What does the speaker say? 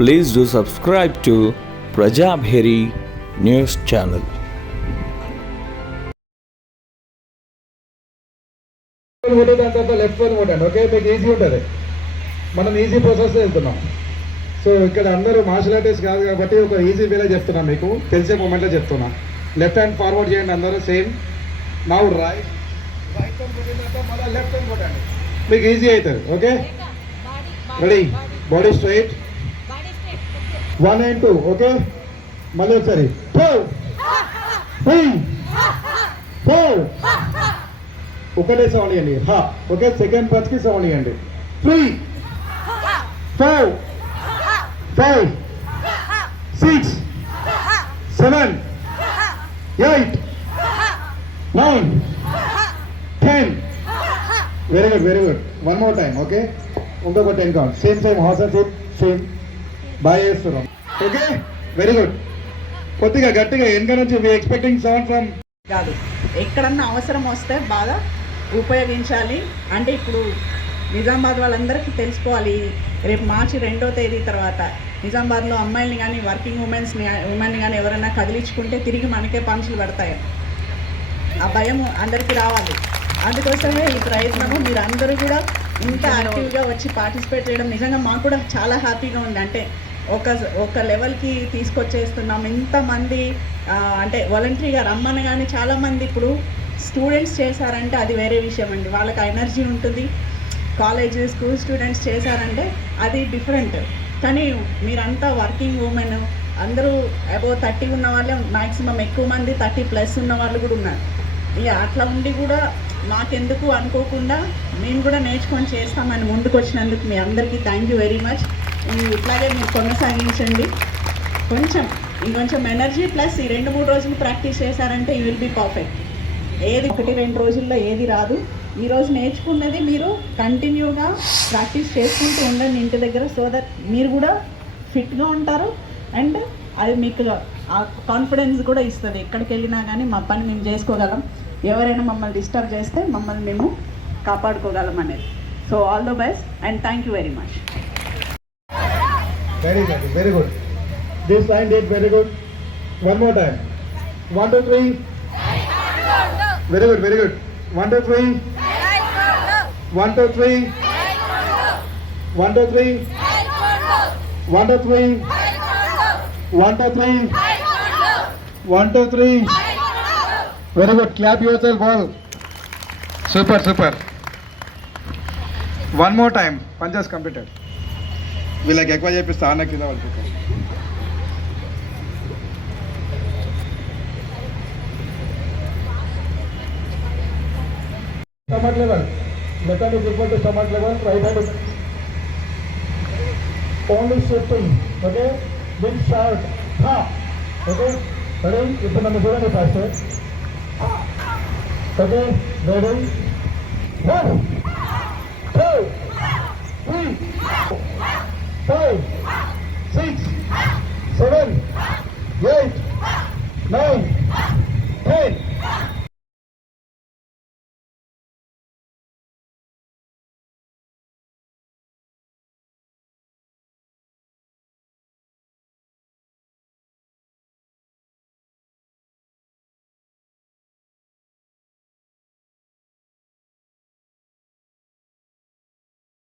Please do subscribe to Prajabheri News Channel. దాని తర్వాత left one కొట్టండి. ఓకే, మీకు ఈజీ ఉంటుంది. మనం ఈజీ ప్రాసెస్ వెళ్తున్నాం. సో ఇక్కడ అందరూ మార్షల్ ఆర్టిస్ట్ కాదు కాబట్టి ఒక ఈజీ వేలో చెప్తున్నా, మీకు తెలిసే మూమెంట్లో చెప్తున్నా. లెఫ్ట్ హ్యాండ్ ఫార్వర్డ్ చేయండి అందరూ same. Now right right hand కొట్టిన తర్వాత మళ్ళీ లెఫ్ట్ హ్యాండ్ కొట్టండి, మీకు ఈజీ అవుతుంది. Okay, ready? Body straight, 1 and 2. Okay, మళ్ళీ ఒకసారి 4 3 4. ఒకటే సౌండ్ ఇవ్వండి. హా, ఓకే. సెకండ్ పంచ్కి సౌండ్ ఇవ్వండి. 3 4 5 6 7 8 9 10. Very good, very good. One more time. Okay, ఇంకొక 10 count. Same horse and same బాగా చేస్తున్నాం. Okay, very good. కొద్దిగా గట్టిగా వెనక నుంచి వి ఎక్స్పెక్టింగ్ సౌండ్ ఫ్రమ్. కాదు, ఎక్కడన్నా అవసరం వస్తే బాగా ఉపయోగించాలి. అంటే ఇప్పుడు నిజామాబాద్ వాళ్ళందరికీ తెలుసుకోవాలి, రేపు మార్చి 2వ తేదీ తర్వాత నిజామాబాద్లో అమ్మాయిల్ని కానీ వర్కింగ్ ఉమెన్ని కానీ ఎవరైనా కదిలించుకుంటే తిరిగి మనకే పంచులు పడతాయి. ఆ భయం అందరికీ రావాలి. అందుకోసమే ఈ ప్రయత్నము. మీరు అందరూ కూడా ఇంత యాక్టివ్గా వచ్చి పార్టిసిపేట్ చేయడం నిజంగా మాకు కూడా చాలా హ్యాపీగా ఉంది. అంటే ఒక లెవెల్కి తీసుకొచ్చేస్తున్నాం. ఇంతమంది అంటే వాలంటరీగా రమ్మని కానీ చాలామంది ఇప్పుడు స్టూడెంట్స్ చేశారంటే అది వేరే విషయం అండి. వాళ్ళకి ఎనర్జీ ఉంటుంది. కాలేజ్ స్కూల్ స్టూడెంట్స్ చేశారంటే అది డిఫరెంట్. కానీ మీరంతా వర్కింగ్ ఉమెన్ అందరూ అబౌవ్ 30 ఉన్న వాళ్ళే మ్యాక్సిమం, ఎక్కువ మంది 30+ ఉన్న వాళ్ళు కూడా ఉన్నారు. ఇక అట్లా ఉండి కూడా మాకెందుకు అనుకోకుండా మేము కూడా నేర్చుకొని చేస్తామని ముందుకు వచ్చినందుకు మీ అందరికీ థ్యాంక్ యూ వెరీ మచ్. ఇట్లాగే మీరు కొనసాగించండి. ఇంకొంచెం ఎనర్జీ ప్లస్ ఈ 2-3 రోజులు ప్రాక్టీస్ చేశారంటే యూ విల్ బీ పర్ఫెక్ట్. ఏది 1-2 రోజుల్లో ఏది రాదు. ఈరోజు నేర్చుకున్నది మీరు కంటిన్యూగా ప్రాక్టీస్ చేసుకుంటూ ఉండండి ఇంటి దగ్గర. సో దట్ మీరు కూడా ఫిట్గా ఉంటారు అండ్ అది మీకు ఆ కాన్ఫిడెన్స్ కూడా ఇస్తుంది. ఎక్కడికి వెళ్ళినా కానీ మా పని మేము చేసుకోగలం, ఎవరైనా మమ్మల్ని డిస్టర్బ్ చేస్తే మమ్మల్ని మేము కాపాడుకోగలం అనేది. So all the best and thank you very much. Very good, very good. This line did very good. One more time. 1 2 3. Very good, very good. 1 2 3. 1 2 3. 1 2 3. 1 2 3. 1 2 3. 1 2 3. Very good. Clap yourself all. Super, super. One more time. Punches completed. వీళ్ళకి ఎక్కువ చెప్పిస్తే అన్న కింద పడుతుంది. Stomach level, left hand is equal to stomach level, right hand only shifting. Okay, with short. Okay, ready? ఇప్పుడు నన్ను చూడండి first. Okay, ready?